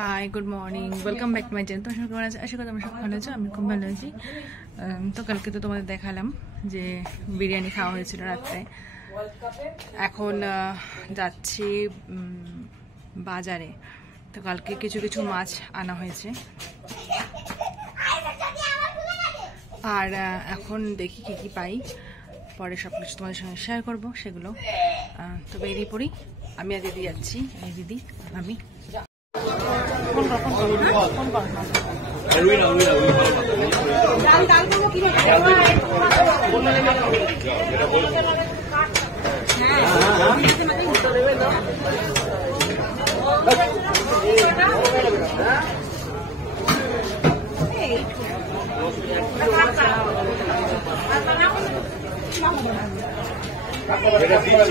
High, good morning, welcome back to my channel. তোমার সবাই আশা করি তোমরা সব ভালো আছো। আমি খুব ভালো আছি। তো কালকে তো তোমাদের দেখালাম যে বিরিয়ানি খাওয়া হয়েছিল রাত্রে। এখন যাচ্ছি বাজারে। তো কালকে কিছু কিছু মাছ আনা হয়েছে, আর এখন দেখি কি কি পাই। পরে সব কিছু তোমাদের সঙ্গে শেয়ার করবো সেগুলো। তো বেরিয়ে পড়ি। আমি আর দিদি যাচ্ছি, এই দিদি আমি।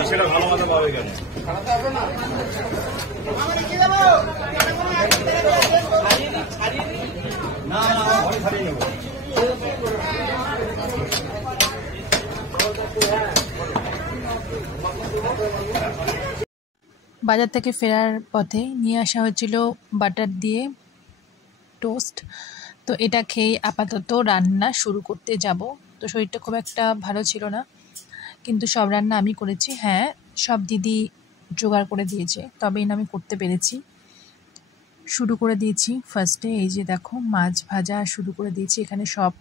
সেটা ভালো মতো পাবে কেন? বাজার থেকে ফেরার পথে নিয়ে আসা হয়েছিল বাটার দিয়ে টোস্ট। তো এটা খেয়ে আপাতত রান্না শুরু করতে যাব। তো শরীরটা খুব একটা ভালো ছিল না, কিন্তু সব রান্না আমি করেছি। হ্যাঁ, সব দিদি জোগাড় করে দিয়েছে, তবেই না আমি করতে পেরেছি। শুরু করে দিয়েছি ফার্স্টে। এই যে দেখো, মাছ ভাজা শুরু করে দিয়েছি। এখানে সব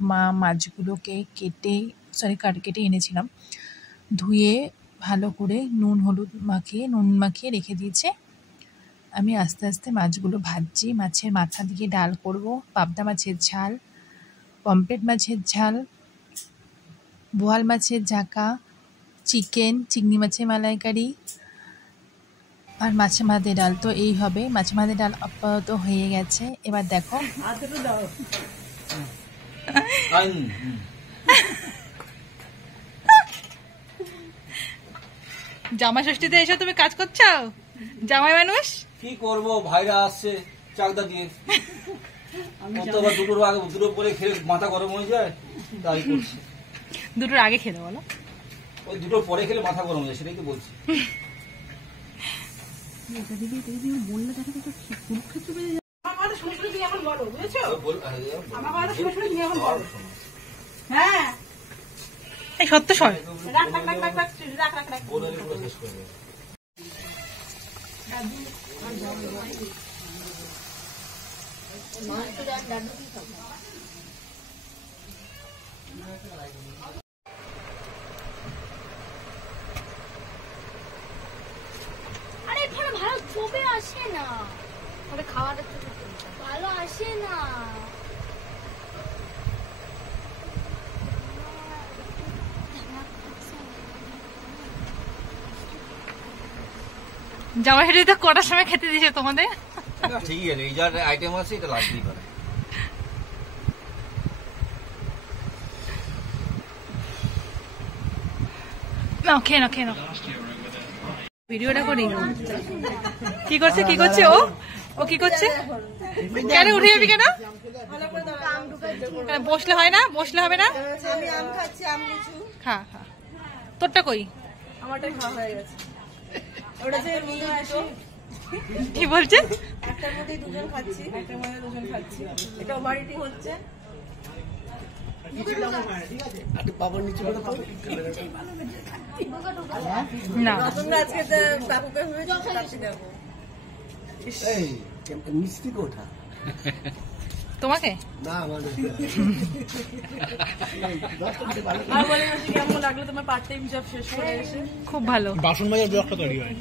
মাছগুলোকে কেটে এনেছিলাম, ধুয়ে ভালো করে নুন মাখিয়ে রেখে দিয়েছে। আমি আস্তে আস্তে মাছগুলো ভাজছি। মাছের মাথা দিয়ে ডাল করব, পাবদা মাছের ঝাল, পমফ্রেট মাছের ঝাল, বোয়াল মাছের ঝাঁকা, চিকেন, চিংড়ি মাছের মালাইকারি আর মাছে ভাতে ডাল। তো এই হবে। মাছে ভাতে ডাল আপাতত হয়ে গেছে। এবার দেখো, জামা ষষ্ঠীতে এসে তুমি কাজ করছো, জামাই মানুষ। কি করবো, ভাইরা আসছে চাকদা দিয়ে। দুটো পরে খেলে মাথা গরম হয়ে যায়, তাই করছি। দুটোর আগে খেলে বলো, ওই দুটোর পরে খেলে মাথা গরম হয়ে যায়, সেটাই তো বলছি। সত্য সর ভালো ছবি আসে না, খাওয়াটা ভালো আসে না। জামা ষষ্ঠীতে কটার সময় খেতে দিয়েছে তোমাদের? ঠিকই আছে, এই যা আইটেম আছে এটা লাগবেই করে। খেয়ে নাও। ভিডিওটা করি। কি করছে ও কি করছে? কেন উঠে যাবি কেন? বসলে হয় না, বসলে হবে না। খা। তোরটা কই? আমারটা খাওয়া হয়ে গেছে। ওটা যে কি বলছে? একটার মধ্যে দুজন খাচ্ছি, এটা ওভার ইটিং হচ্ছে। না, তোমরা আজকে বাবুকে দেখো মিষ্টি কোথা তোমাকে কেমন লাগলো তোমার পার্ট টাইম জব শেষ করে এসে? খুব ভালো। বাসন মাজার ব্লগটা তৈরি হয়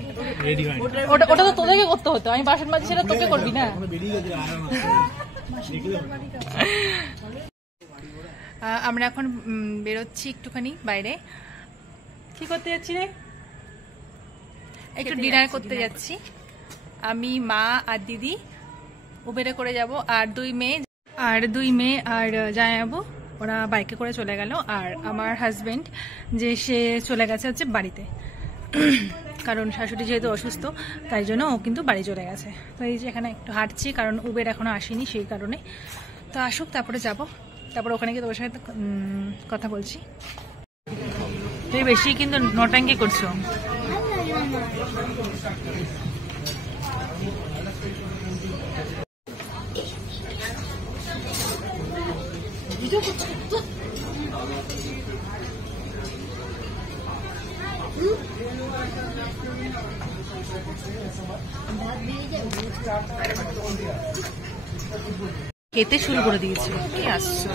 রেডি হয়। ওটা তো তোদেরকে করতে হতো, আমি বাসন মাঝে সেটা তোকে করবি না। আমরা এখন বেরোচ্ছি একটুখানি বাইরে। কি করতে যাচ্ছি রে? একটু ডিনার করতে যাচ্ছি। আমি, মা আর দিদি উবেরে করে যাব, আর দুই মেয়ে আর জামাইবাবু ওরা বাইকে করে চলে গেল। আর আমার হাজবেন্ড যে সে চলে গেছে হচ্ছে বাড়িতে, কারণ শাশুড়ি যেহেতু অসুস্থ তাই জন্য ও কিন্তু বাড়ি চলে গেছে। তো এই যে এখানে একটু হাঁটছি, কারণ উবের এখনো আসেনি, সেই কারণে। তো আসুক, তারপরে যাব, তারপরে ওখানে গিয়ে তোমার সাথে কথা বলছি। তুই বেশি কিন্তু নটাঙ্গি করছো। খেতে শুরু করে দিয়েছে, কি আসছে।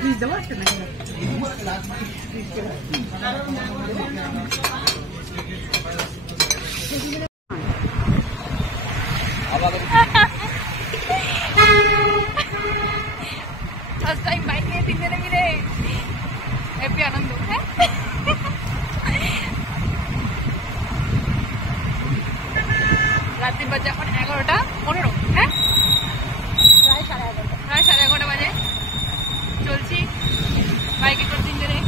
প্লিজ দেবো একটা নাকি ফার্স্ট টাইম বাইক নিয়ে তিনজনে মিলে হ্যাপি আনন্দ। রাত্রি বাজে এখন 11:15। হ্যাঁ, প্রায় 11:30 বাজে। চলছি বাইকে করে তিনজনে।